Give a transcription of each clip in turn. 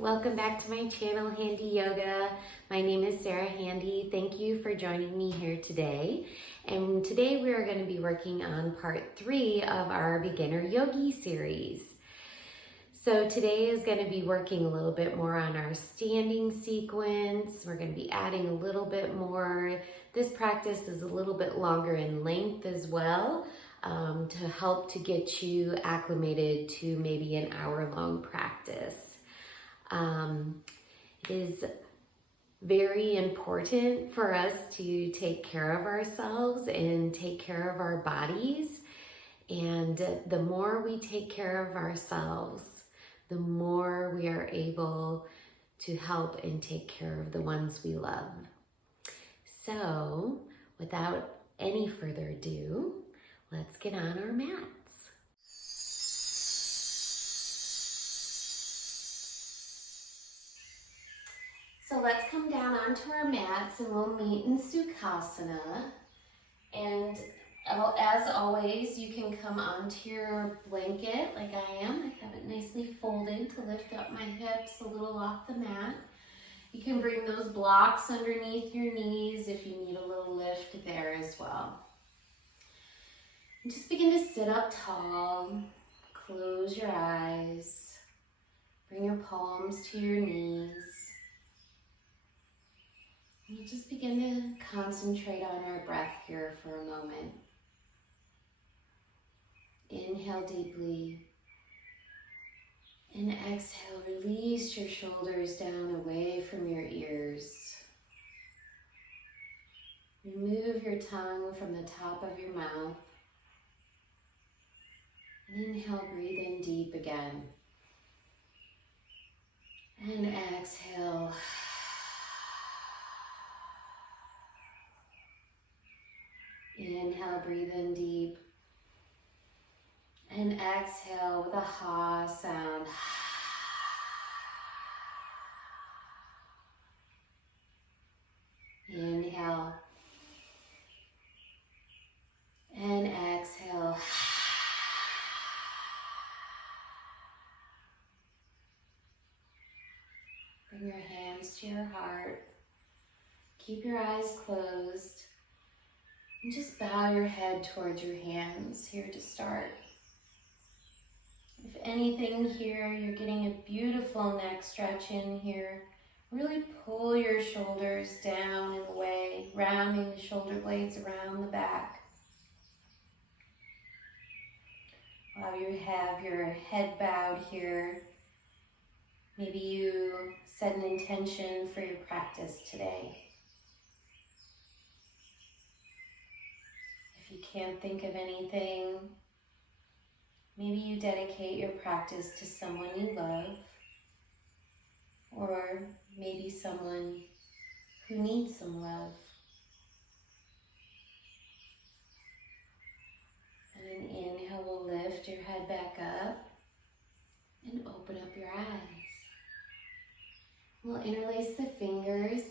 Welcome back to my channel, Handy Yoga. My name is Sarah Handy. Thank you for joining me here today. And today we are going to be working on part 3 of our beginner yogi series. So today is going to be working a little bit more on our standing sequence. We're going to be adding a little bit more. This practice is a little bit longer in length as well, to help to get you acclimated to maybe an hour-long practice. It is very important for us to take care of ourselves and take care of our bodies. And the more we take care of ourselves, the more we are able to help and take care of the ones we love. So, without any further ado, let's get on our mats. So let's come down onto our mats and we'll meet in Sukhasana. And as always, you can come onto your blanket like I am. I have it nicely folded to lift up my hips a little off the mat. You can bring those blocks underneath your knees if you need a little lift there as well. And just begin to sit up tall. Close your eyes. Bring your palms to your knees. We'll just begin to concentrate on our breath here for a moment. Inhale deeply. And exhale, release your shoulders down away from your ears. Remove your tongue from the top of your mouth. And inhale, breathe in deep again. And exhale. Inhale, breathe in deep. And exhale with a ha sound. Inhale. And exhale. Bring your hands to your heart. Keep your eyes closed. And just bow your head towards your hands here to start. If anything here, you're getting a beautiful neck stretch in here. Really pull your shoulders down and away, rounding the shoulder blades around the back. While you have your head bowed here, maybe you set an intention for your practice today. If you can't think of anything, maybe you dedicate your practice to someone you love, or maybe someone who needs some love. And an inhale will lift your head back up and open up your eyes. We'll interlace the fingers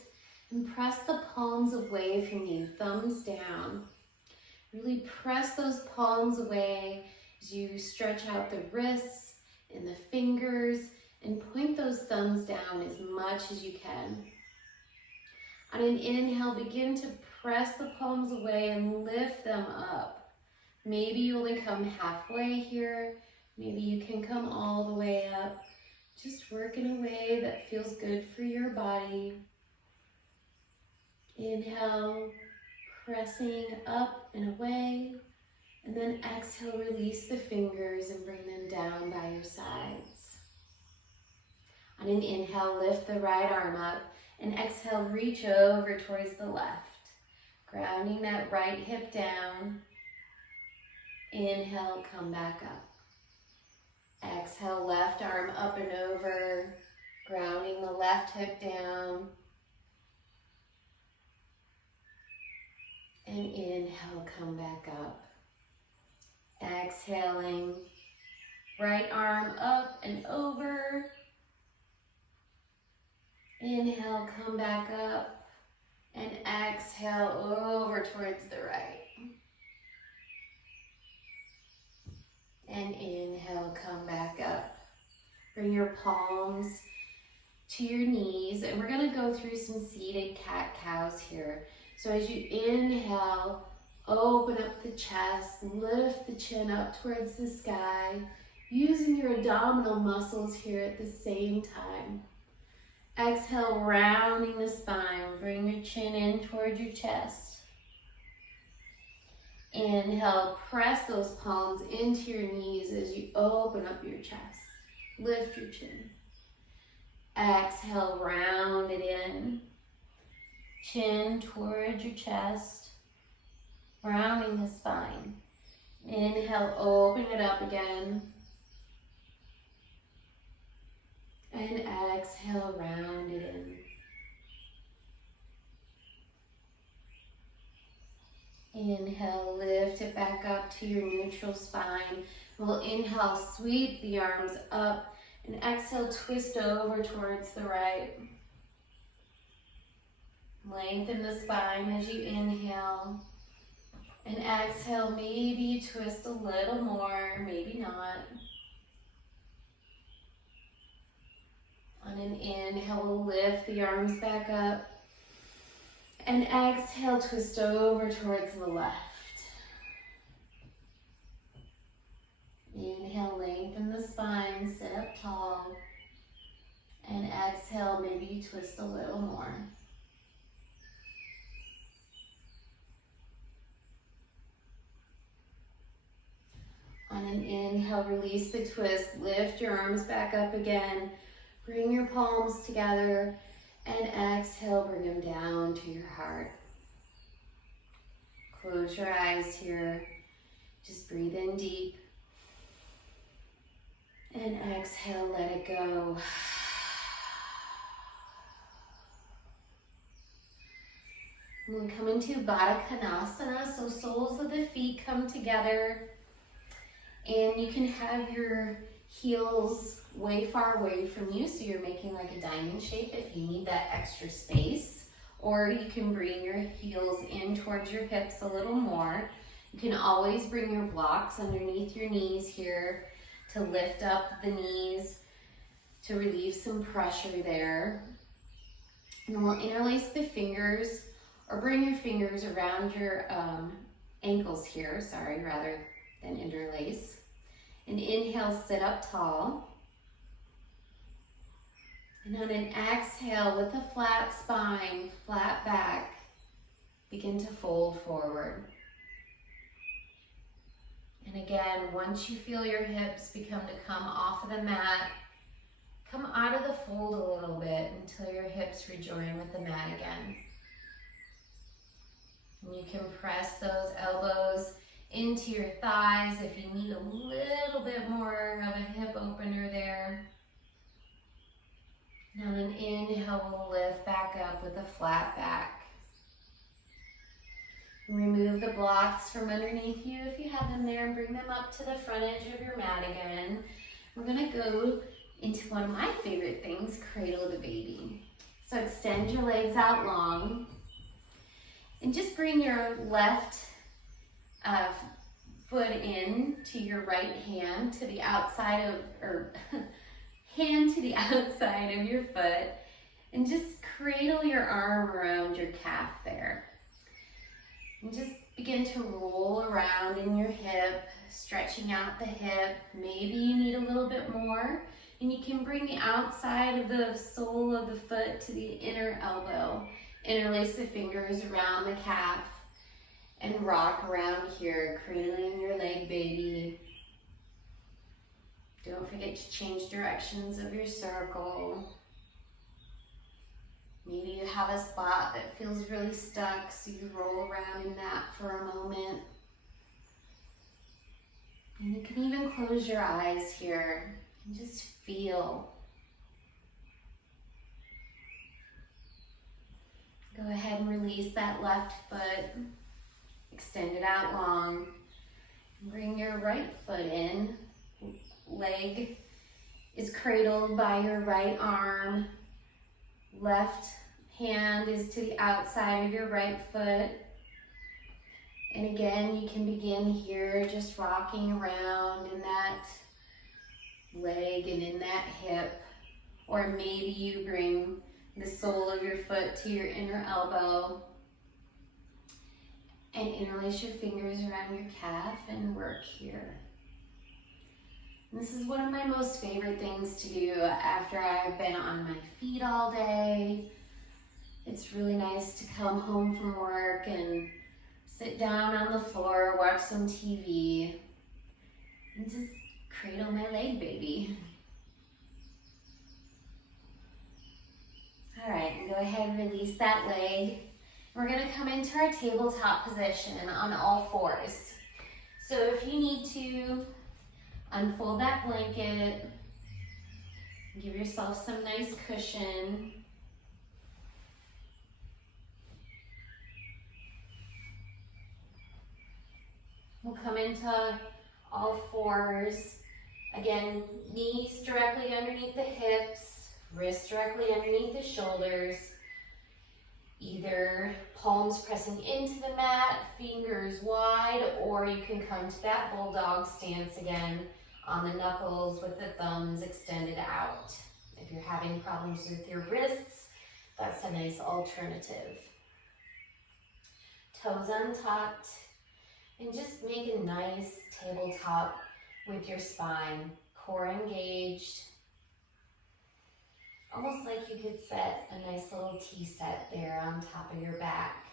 and press the palms away from you, thumbs down. Really press those palms away as you stretch out the wrists and the fingers and point those thumbs down as much as you can. On an inhale, begin to press the palms away and lift them up. Maybe you only come halfway here. Maybe you can come all the way up. Just work in a way that feels good for your body. Inhale, pressing up and away. And then exhale, release the fingers and bring them down by your sides. On an inhale, lift the right arm up, and exhale, reach over towards the left, grounding that right hip down. Inhale, come back up. Exhale, left arm up and over, grounding the left hip down. And inhale, come back up. Exhaling, right arm up and over. Inhale, come back up. And exhale, over towards the right. And inhale, come back up. Bring your palms to your knees, and we're gonna go through some seated cat-cows here. So as you inhale, open up the chest, lift the chin up towards the sky, using your abdominal muscles here at the same time. Exhale, rounding the spine, bring your chin in towards your chest. Inhale, press those palms into your knees as you open up your chest. Lift your chin. Exhale, round it in. Chin towards your chest, rounding the spine. Inhale, open it up again. And exhale, round it in. Inhale, lift it back up to your neutral spine. We'll inhale, sweep the arms up, and exhale, twist over towards the right. Lengthen the spine as you inhale. And exhale, maybe you twist a little more, maybe not. On an inhale, we'll lift the arms back up. And exhale, twist over towards the left. Inhale, lengthen the spine, sit up tall. And exhale, maybe you twist a little more. On an inhale, release the twist, lift your arms back up again. Bring your palms together, and exhale, bring them down to your heart. Close your eyes here. Just breathe in deep. And exhale, let it go. And we come into Baddha Konasana, so soles of the feet come together. And you can have your heels way far away from you, so you're making like a diamond shape if you need that extra space. Or you can bring your heels in towards your hips a little more. You can always bring your blocks underneath your knees here to lift up the knees, to relieve some pressure there. And we'll interlace the fingers, or bring your fingers around your ankles here, rather than interlace. And inhale, sit up tall. And on an exhale, with a flat spine, flat back, begin to fold forward. And again, once you feel your hips begin to come off of the mat, come out of the fold a little bit until your hips rejoin with the mat again. And you can press those elbows into your thighs if you need a little bit more of a hip opener there. And on an inhale, we'll lift back up with a flat back. Remove the blocks from underneath you if you have them there, and bring them up to the front edge of your mat again. We're gonna go into one of my favorite things, cradle the baby. So extend your legs out long, and just bring your left foot in to your right hand to the outside of, or hand to the outside of your foot, and just cradle your arm around your calf there. And just begin to roll around in your hip, stretching out the hip. Maybe you need a little bit more, and you can bring the outside of the sole of the foot to the inner elbow. Interlace the fingers around the calf and rock around here, cradling your leg, baby. Don't forget to change directions of your circle. Maybe you have a spot that feels really stuck, so you roll around in that for a moment. And you can even close your eyes here and just feel. Go ahead and release that left foot. Extend it out long. Bring your right foot in. Leg is cradled by your right arm. Left hand is to the outside of your right foot. And again, you can begin here just rocking around in that leg and in that hip. Or maybe you bring the sole of your foot to your inner elbow and interlace your fingers around your calf and work here. This is one of my most favorite things to do after I've been on my feet all day. It's really nice to come home from work and sit down on the floor, watch some TV, and just cradle my leg baby. All right, and go ahead and release that leg. We're gonna come into our tabletop position on all fours. So if you need to, unfold that blanket, give yourself some nice cushion. We'll come into all fours. Again, knees directly underneath the hips, wrists directly underneath the shoulders. Either palms pressing into the mat, fingers wide, or you can come to that bulldog stance again on the knuckles with the thumbs extended out. If you're having problems with your wrists, that's a nice alternative. Toes untucked, and just make a nice tabletop with your spine, core engaged. Almost like you could set a nice little tea set there on top of your back.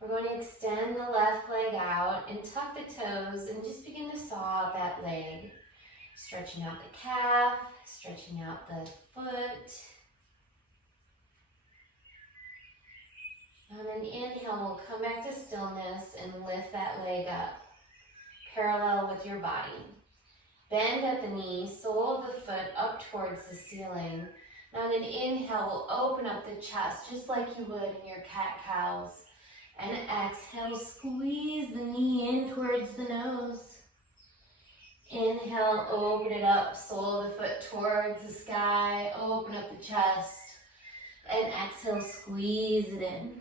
We're going to extend the left leg out and tuck the toes and just begin to saw out that leg. Stretching out the calf, stretching out the foot. On an inhale, we'll come back to stillness and lift that leg up, parallel with your body. Bend at the knee, sole of the foot up towards the ceiling. Now on an inhale, we'll open up the chest just like you would in your cat-cows. And exhale, squeeze the knee in towards the nose. Inhale, open it up, sole of the foot towards the sky, open up the chest. And exhale, squeeze it in.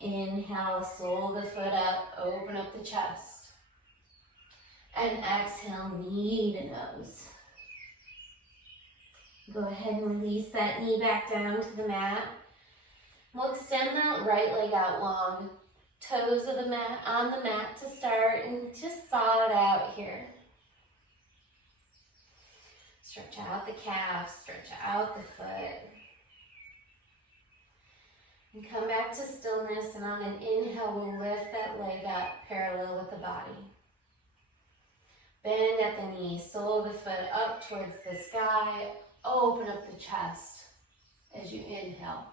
Inhale, sole of the foot up, open up the chest. And exhale, knee to nose. Go ahead and release that knee back down to the mat. We'll extend that right leg out long. Toes of the mat on the mat to start, and just saw it out here. Stretch out the calf, stretch out the foot. And come back to stillness, and on an inhale, we'll lift that leg up parallel with the body. Bend at the knee, sole of the foot up towards the sky. Open up the chest as you inhale.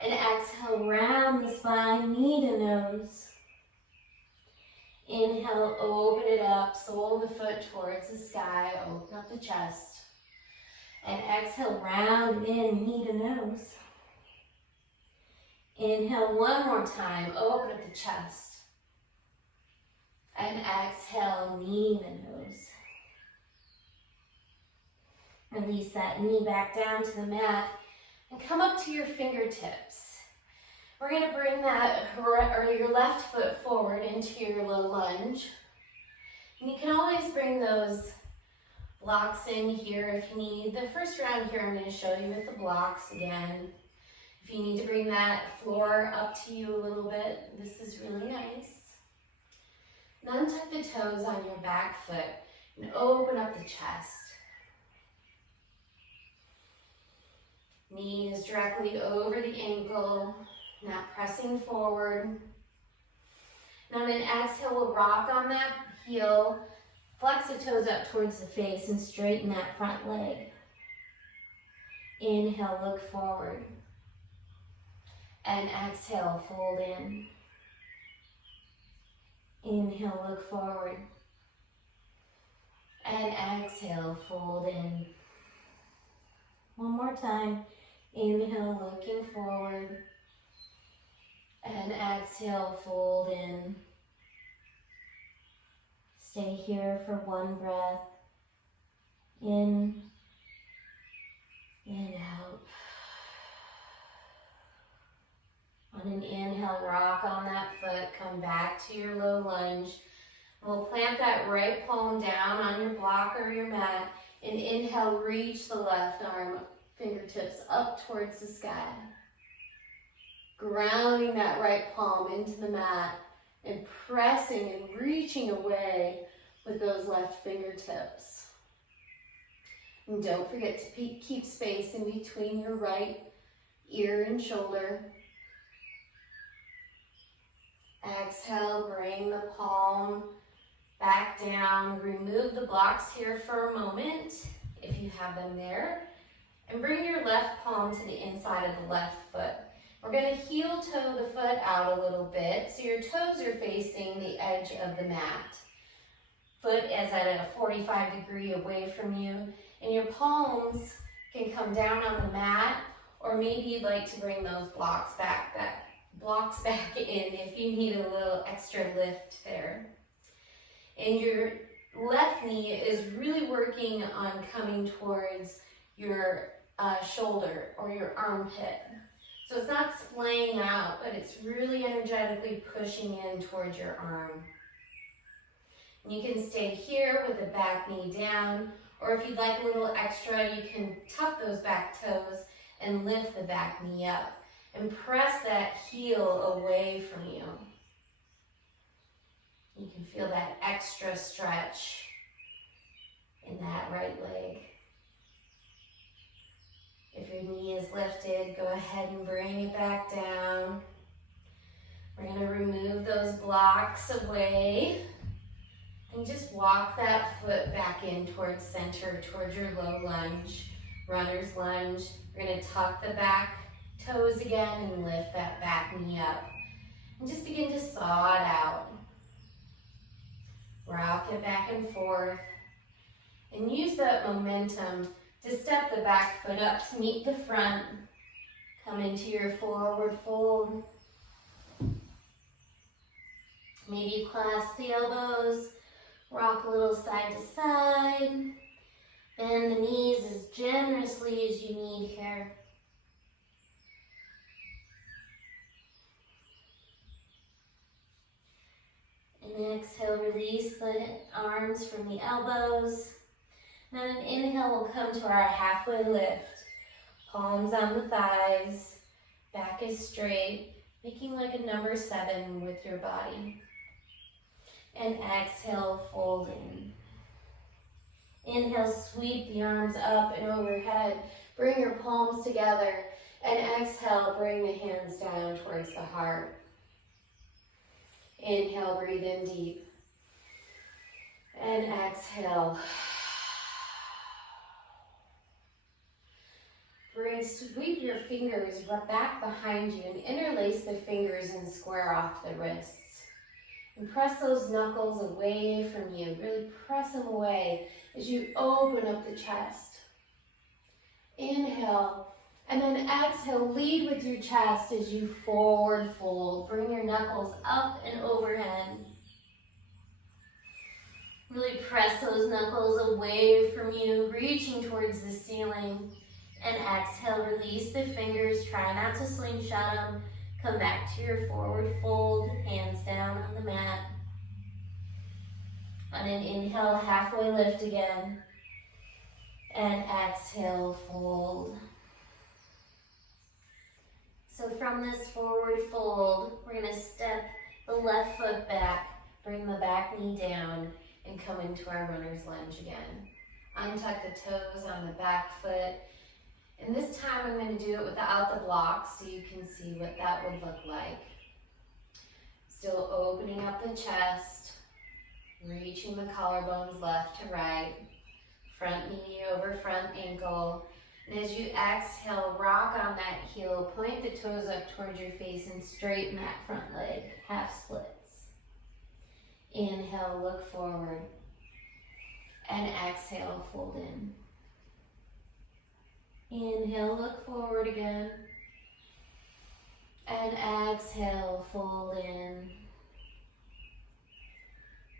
And exhale, round the spine, knee to nose. Inhale, open it up, sole of the foot towards the sky. Open up the chest. And exhale, round in, knee to nose. Inhale one more time, open up the chest. And exhale, knee to nose. Release that knee back down to the mat and come up to your fingertips. We're going to bring that your left foot forward into your low lunge. And you can always bring those blocks in here if you need. The first round here I'm going to show you with the blocks again. If you need to bring that floor up to you a little bit, this is really nice. Now untuck the toes on your back foot and open up the chest. Knee is directly over the ankle, not pressing forward. Now on an exhale, we'll rock on that heel, flex the toes up towards the face and straighten that front leg. Inhale, look forward. And exhale, fold in. Inhale, look forward. And exhale, fold in. One more time. Inhale, looking forward. And exhale, fold in. Stay here for one breath. In and out. On an inhale, rock on that foot. Come back to your low lunge. We'll plant that right palm down on your block or your mat, and inhale, reach the left arm, fingertips up towards the sky. Grounding that right palm into the mat and pressing and reaching away with those left fingertips. And don't forget to keep space in between your right ear and shoulder. Exhale, bring the palm back down. Remove the blocks here for a moment, if you have them there. And bring your left palm to the inside of the left foot. We're going to heel toe the foot out a little bit, so your toes are facing the edge of the mat. Foot is at a 45-degree away from you, and your palms can come down on the mat, or maybe you'd like to bring those blocks back in if you need a little extra lift there. And your left knee is really working on coming towards your shoulder or your armpit. So it's not splaying out, but it's really energetically pushing in towards your arm. And you can stay here with the back knee down, or if you'd like a little extra, you can tuck those back toes and lift the back knee up and press that heel away from you. You can feel that extra stretch in that right leg. If your knee is lifted, go ahead and bring it back down. We're going to remove those blocks away and just walk that foot back in towards center, towards your low lunge, runner's lunge. We're going to tuck the back toes again and lift that back knee up. And just begin to saw it out. Rock it back and forth. And use that momentum to step the back foot up to meet the front. Come into your forward fold. Maybe clasp the elbows, rock a little side to side. Bend the knees as generously as you need here. And exhale, release the arms from the elbows. Then an inhale, we'll come to our halfway lift. Palms on the thighs, back is straight, making like a number 7 with your body. And exhale, fold in. Inhale, sweep the arms up and overhead. Bring your palms together. And exhale, bring the hands down towards the heart. Inhale, breathe in deep. And exhale. Sweep your fingers back behind you and interlace the fingers and square off the wrists. And press those knuckles away from you. Really press them away as you open up the chest. Inhale, and then exhale, lead with your chest as you forward fold. Bring your knuckles up and overhead. Really press those knuckles away from you, reaching towards the ceiling. And exhale, release the fingers. Try not to slingshot them. Come back to your forward fold, hands down on the mat. On an inhale, halfway lift again. And exhale, fold. So from this forward fold, we're going to step the left foot back, bring the back knee down, and come into our runner's lunge again. Untuck the toes on the back foot. And this time I'm going to do it without the blocks so you can see what that would look like. Still opening up the chest, reaching the collarbones left to right, front knee over front ankle. And as you exhale, rock on that heel, point the toes up towards your face and straighten that front leg, half splits. Inhale, look forward. And exhale, fold in. Inhale, look forward again. And exhale, fold in.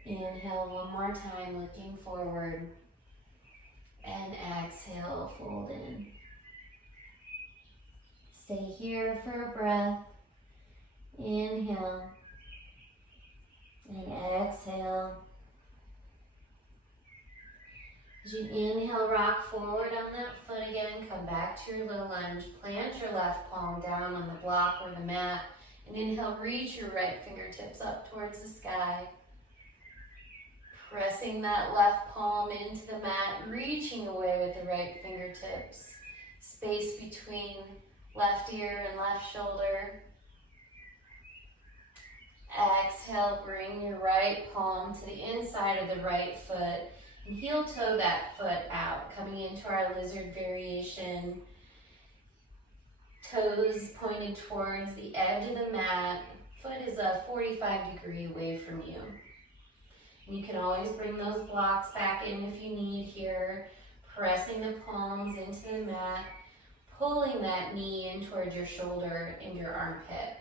Inhale one more time, looking forward. And exhale, fold in. Stay here for a breath. Inhale. And exhale. As you inhale, rock forward on that foot again. Come back to your little lunge. Plant your left palm down on the block or the mat. And inhale, reach your right fingertips up towards the sky. Pressing that left palm into the mat, reaching away with the right fingertips. Space between left ear and left shoulder. Exhale, bring your right palm to the inside of the right foot and heel toe that foot out, coming into our lizard variation. Toes pointed towards the edge of the mat. Foot is a 45-degree away from you. You can always bring those blocks back in if you need here, pressing the palms into the mat, pulling that knee in towards your shoulder and your armpit.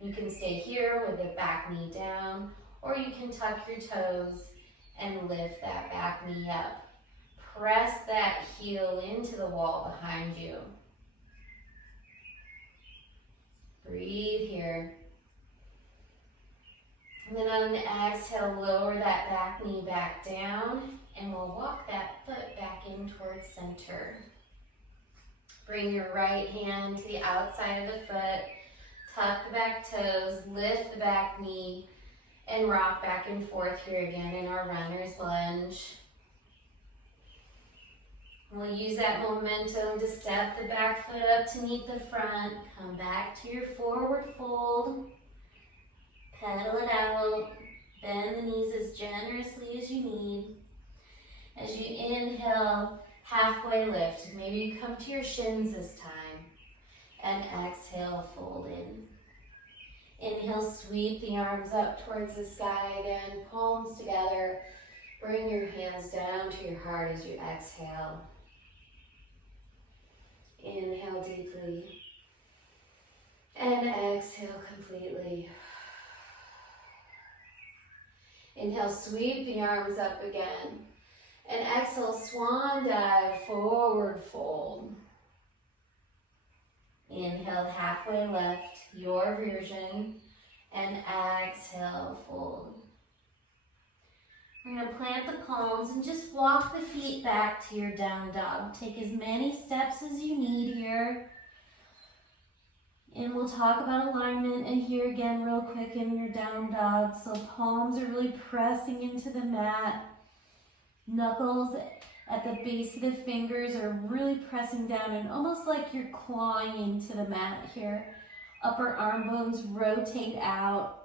You can stay here with the back knee down, or you can tuck your toes and lift that back knee up. Press that heel into the wall behind you. Breathe here. And then on an exhale, lower that back knee back down, and we'll walk that foot back in towards center. Bring your right hand to the outside of the foot, tuck the back toes, lift the back knee, and rock back and forth here again in our runner's lunge. We'll use that momentum to step the back foot up to meet the front. Come back to your forward fold. Pedal it out. Bend the knees as generously as you need. As you inhale, halfway lift. Maybe you come to your shins this time. And exhale, fold in. Inhale, sweep the arms up towards the sky again. Palms together. Bring your hands down to your heart as you exhale. Inhale deeply. And exhale completely. Inhale, sweep the arms up again. And exhale, swan dive, forward fold. Inhale, halfway left, your version. And exhale, fold. We're going to plant the palms and just walk the feet back to your down dog. Take as many steps as you need here. And we'll talk about alignment and here again real quick in your down dog. So palms are really pressing into the mat. Knuckles at the base of the fingers are really pressing down and almost like you're clawing into the mat here. Upper arm bones rotate out.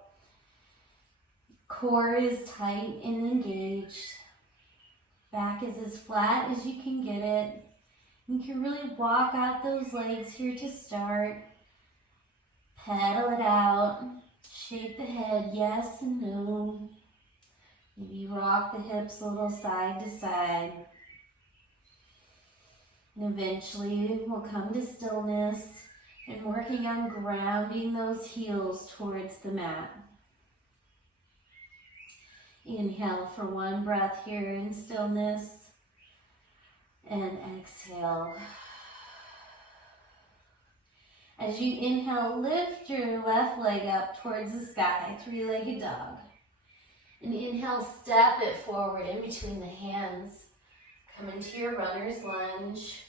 Core is tight and engaged. Back is as flat as you can get it. You can really walk out those legs here to start. Pedal it out. Shake the head yes and no. Maybe rock the hips a little side to side. And eventually we'll come to stillness and working on grounding those heels towards the mat. Inhale for one breath here in stillness. And exhale. As you inhale, lift your left leg up towards the sky, three-legged dog. And inhale, step it forward in between the hands. Come into your runner's lunge.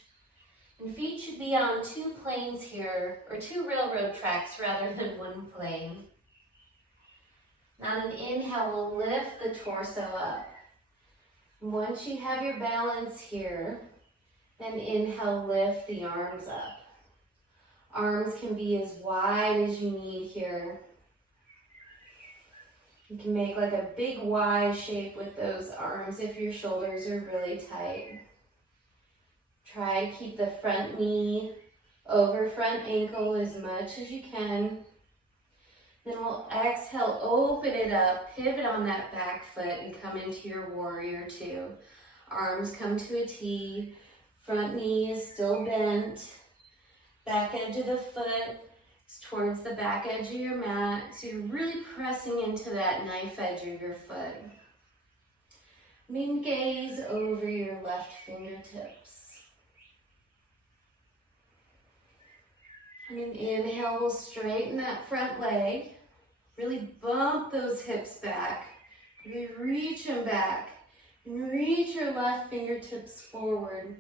And feet should be on two planes here, or two railroad tracks rather than one plane. On an inhale, we'll lift the torso up. Once you have your balance here, then inhale, lift the arms up. Arms can be as wide as you need here. You can make like a big Y shape with those arms if your shoulders are really tight. Try to keep the front knee over front ankle as much as you can. Then we'll exhale, open it up, pivot on that back foot and come into your warrior two. Arms come to a T, front knee is still bent. Back edge of the foot is towards the back edge of your mat. So you're really pressing into that knife edge of your foot. Then gaze over your left fingertips. And an inhale, we'll straighten that front leg. Really bump those hips back. Really reach them back. And reach your your left fingertips forward.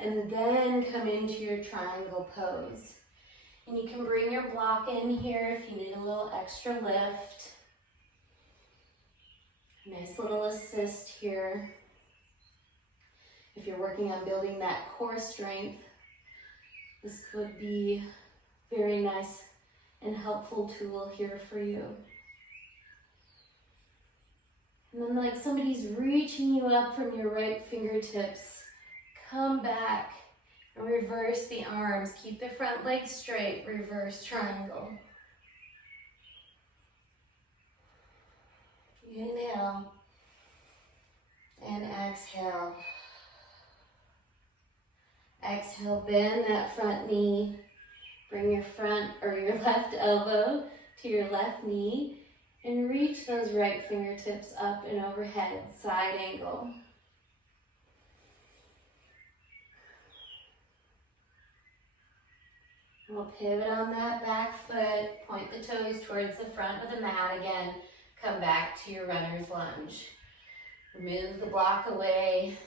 And then come into your triangle pose. And you can bring your block in here if you need a little extra lift. Nice little assist here. If you're working on building that core strength, this could be a very nice and helpful tool here for you. And then like somebody's reaching you up from your right fingertips, come back and reverse the arms. Keep the front leg straight, reverse triangle. Inhale and exhale. Exhale, bend that front knee. Bring your front or your left elbow to your left knee and reach those right fingertips up and overhead, side angle. We'll pivot on that back foot, point the toes towards the front of the mat again. Come back to your runner's lunge. Remove the block away.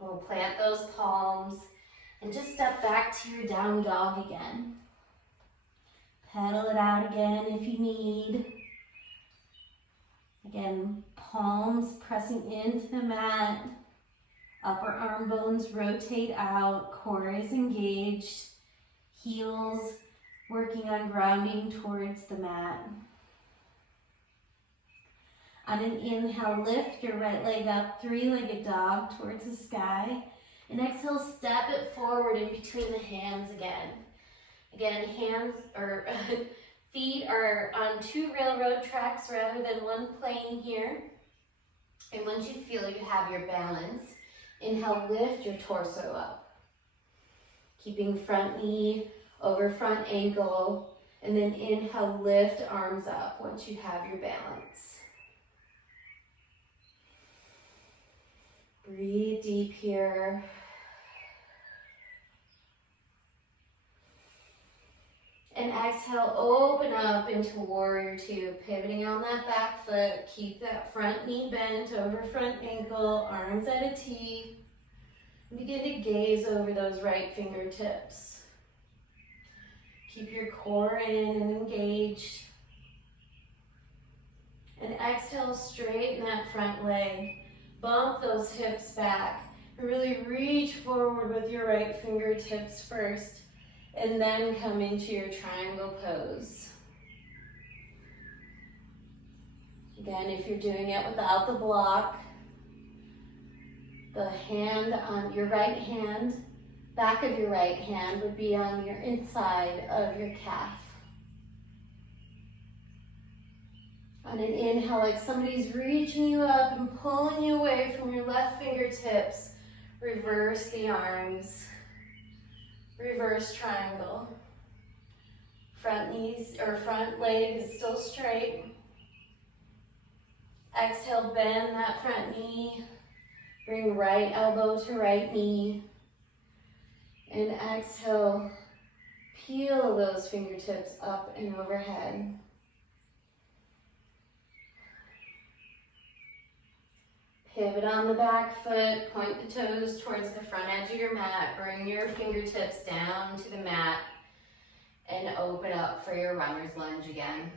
We'll plant those palms and just step back to your down dog again. Pedal it out again if you need. Again, palms pressing into the mat. Upper arm bones rotate out. Core is engaged. Heels working on grounding towards the mat. On an inhale, lift your right leg up, three-legged dog towards the sky. And exhale, step it forward in between the hands again. Again, hands or feet are on two railroad tracks rather than one plane here. And once you feel you have your balance, inhale, lift your torso up. Keeping front knee over front ankle. And then inhale, lift arms up once you have your balance. Breathe deep here. And exhale, open up into warrior two, pivoting on that back foot. Keep that front knee bent over front ankle, arms at a T. And begin to gaze over those right fingertips. Keep your core in and engaged. And exhale, straighten that front leg. Bump those hips back. Really reach forward with your right fingertips first. And then come into your triangle pose. Again, if you're doing it without the block, the hand on your right hand, back of your right hand would be on your inside of your calf. On an inhale, like somebody's reaching you up and pulling you away from your left fingertips, reverse the arms. Reverse triangle. Front knees or front leg is still straight. Exhale, bend that front knee. Bring right elbow to right knee. And exhale, peel those fingertips up and overhead. Pivot on the back foot, point the toes towards the front edge of your mat, bring your fingertips down to the mat, and open up for your runner's lunge again.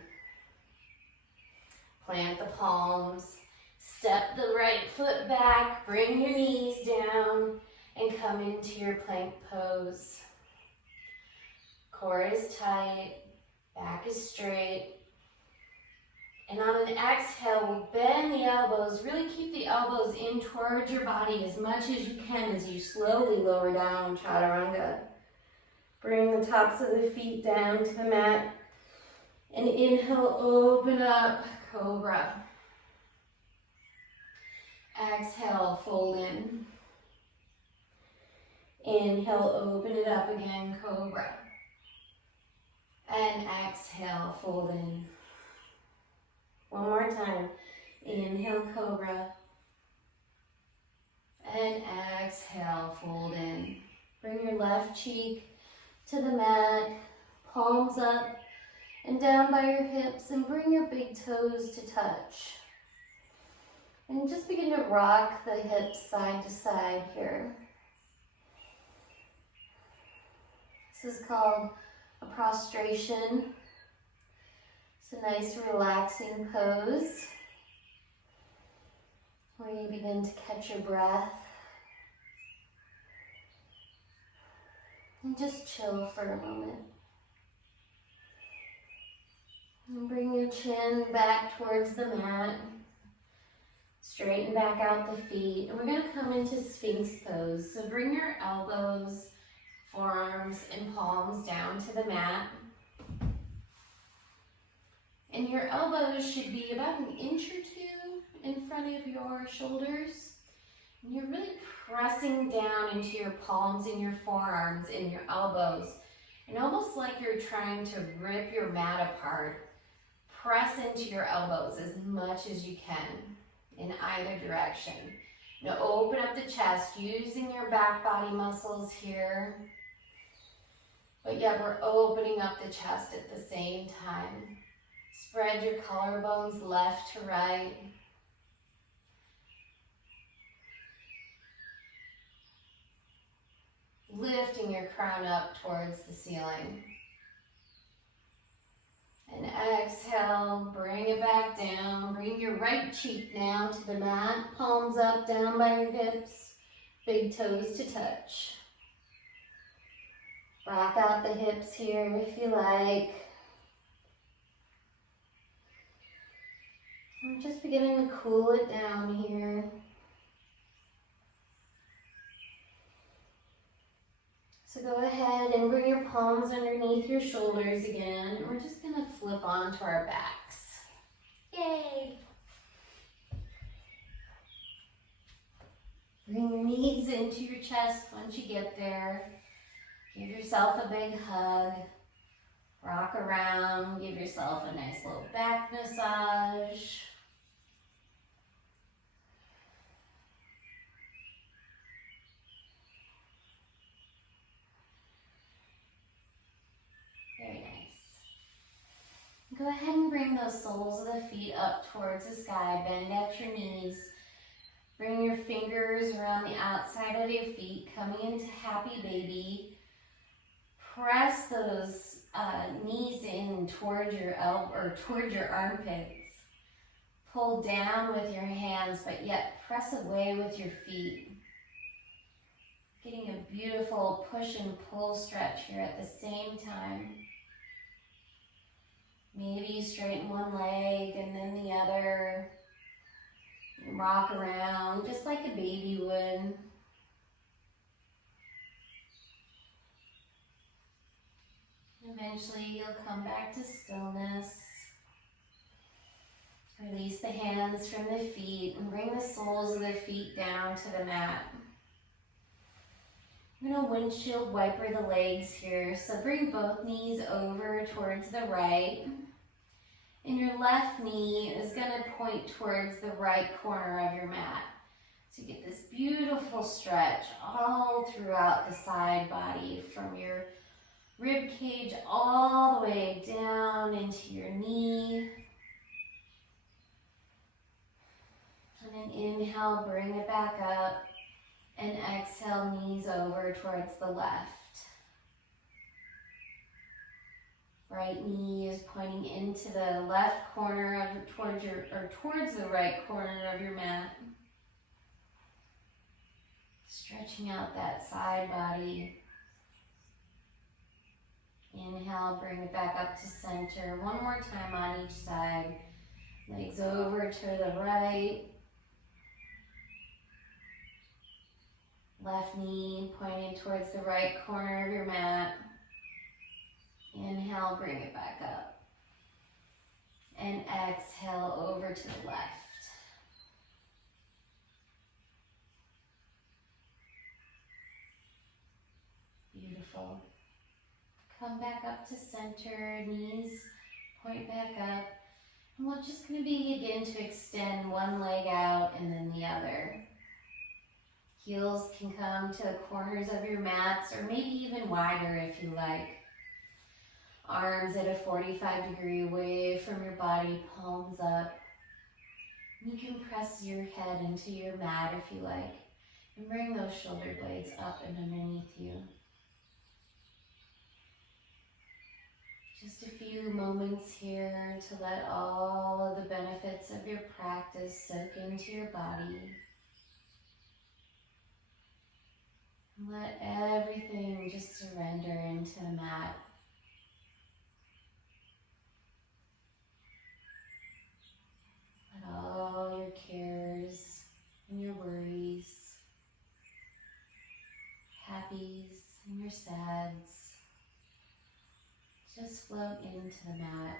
Plant the palms, step the right foot back, bring your knees down, and come into your plank pose. Core is tight, back is straight. And on an exhale, we'll bend the elbows. Really keep the elbows in towards your body as much as you can as you slowly lower down, chaturanga. Bring the tops of the feet down to the mat. And inhale, open up, cobra. Exhale, fold in. Inhale, open it up again, cobra. And exhale, fold in. One more time. Inhale, cobra. And exhale, fold in. Bring your left cheek to the mat, palms up and down by your hips, and bring your big toes to touch. And just begin to rock the hips side to side here. This is called a prostration. It's a nice relaxing pose where you begin to catch your breath and just chill for a moment. And bring your chin back towards the mat. Straighten back out the feet. And we're going to come into Sphinx pose. So bring your elbows, forearms, and palms down to the mat. And your elbows should be about 1 inch or 2 in front of your shoulders. And you're really pressing down into your palms and your forearms and your elbows. And almost like you're trying to rip your mat apart. Press into your elbows as much as you can in either direction. Now open up the chest using your back body muscles here. But yet we're opening up the chest at the same time. Spread your collarbones left to right. Lifting your crown up towards the ceiling. And exhale, bring it back down. Bring your right cheek now to the mat. Palms up, down by your hips. Big toes to touch. Rock out the hips here if you like. I'm just beginning to cool it down here. So go ahead and bring your palms underneath your shoulders again. And we're just going to flip onto our backs. Yay! Bring your knees into your chest once you get there. Give yourself a big hug. Rock around. Give yourself a nice little back massage. Very nice. Go ahead and bring those soles of the feet up towards the sky. Bend at your knees. Bring your fingers around the outside of your feet, coming into happy baby. Press those knees in towards your elbow or towards your armpits. Pull down with your hands, but yet press away with your feet. Getting a beautiful push and pull stretch here at the same time. Maybe you straighten one leg and then the other. Rock around just like a baby would. Eventually you'll come back to stillness. Release the hands from the feet and bring the soles of the feet down to the mat. I'm going to windshield wiper the legs here. So bring both knees over towards the right. And your left knee is going to point towards the right corner of your mat. So you get this beautiful stretch all throughout the side body, from your rib cage all the way down into your knee. And then inhale, bring it back up. And exhale, knees over towards the left. Right knee is pointing into the left corner of towards the right corner of your mat. Stretching out that side body. Inhale, bring it back up to center. One more time on each side. Legs over to the right. Left knee pointing towards the right corner of your mat. Inhale, bring it back up. And exhale over to the left. Beautiful. Come back up to center, knees point back up. And we're just going to begin to extend one leg out and then the other. Heels can come to the corners of your mats, or maybe even wider if you like. Arms at a 45-degree away from your body, palms up. You can press your head into your mat if you like, and bring those shoulder blades up and underneath you. Just a few moments here to let all of the benefits of your practice soak into your body. Let everything just surrender into the mat. Let all your cares and your worries, happies and your sads, just float into the mat.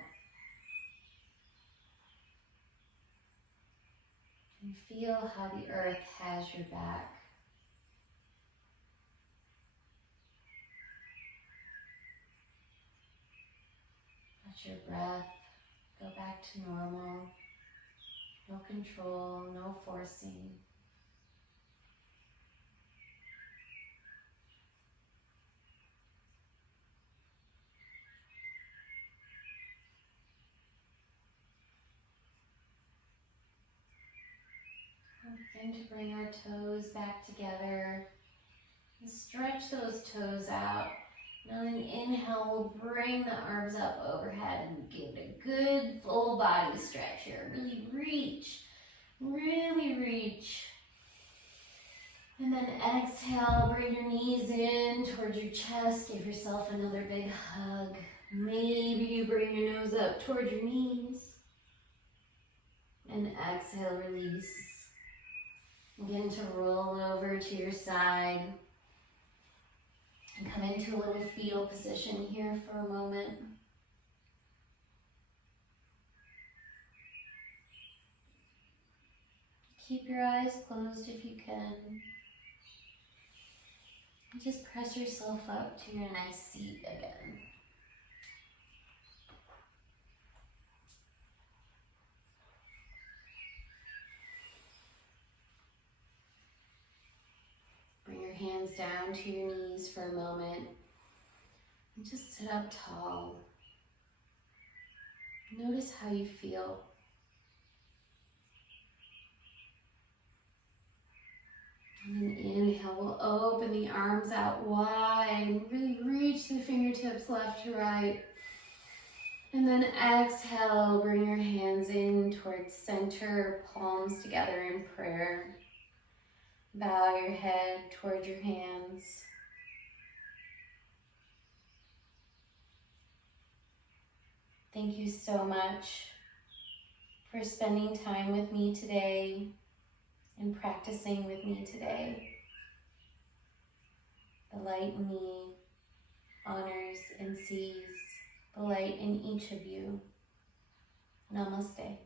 And feel how the earth has your back. Let your breath go back to normal. No control, no forcing. We'll begin to bring our toes back together and stretch those toes out. And on an inhale, we'll bring the arms up overhead and give it a good full body stretch here. Really reach. And then exhale, bring your knees in towards your chest. Give yourself another big hug. Maybe you bring your nose up towards your knees. And exhale, release. Begin to roll over to your side. And come into a little fetal position here for a moment. Keep your eyes closed if you can. And just press yourself up to your nice seat again. Bring your hands down to your knees for a moment. And just sit up tall. Notice how you feel. And then inhale, we'll open the arms out wide and really reach the fingertips left to right. And then exhale, bring your hands in towards center, palms together in prayer. Bow your head toward your hands. Thank you so much for spending time with me today and practicing with me today. The light in me honors and sees the light in each of you. Namaste.